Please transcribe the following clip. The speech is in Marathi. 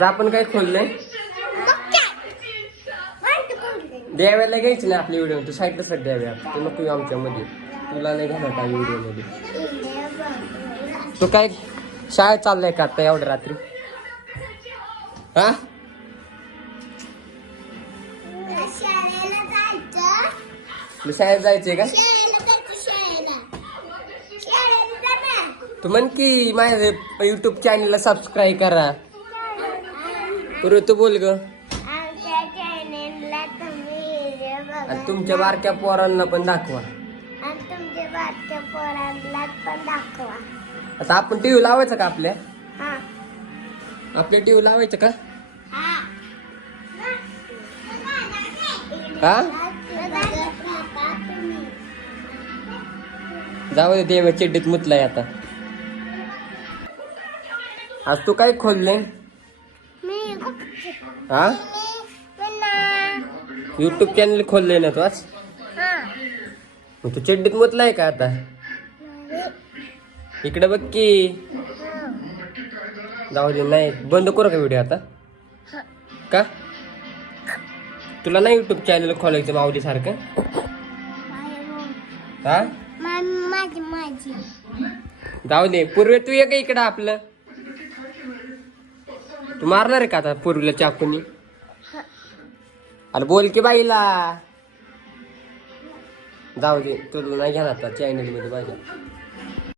आपण काय खोललंय द्याव्याला घ्यायची ना आपली व्हिडिओ तू साईडला सर द्याव्या तू नको येऊ आमच्यामध्ये तुला नाही घालत काही व्हिडिओ मध्ये तू काय शाळेत चाललाय का आता एवढ्या रात्री हा शाळेत जायचंय का तू म्हण की माझ्या युट्यूब चॅनलला सबस्क्राईब करा पूर्वी तू बोल ग आणि तुमच्या बारक्या पोरांना पण दाखवा आता आपण टीव्ही लावायचं का आपल्या टीव्ही लावायचं का हा जाऊ दे देव चिड्डीत मुतलाय आता आज तू काय खोलले हा युट्यूब चॅनल खोलले ना तू आज मग तू चिड्डीत मुतलाय का आता इकडे बघ की जाऊ दे नाही बंद करू का व्हिडिओ आता का तुला नाही युट्यूब चॅनल खोलायचं माऊली सारखं हा जाऊ दे पूर्वी तू ये का इकडं आपलं तू मारणार आहे का आता पूर्वीला चाकूनी अरे बोल की बाईला जाऊ दे तुला नाही घेणार आता चॅनल मध्ये माझ्या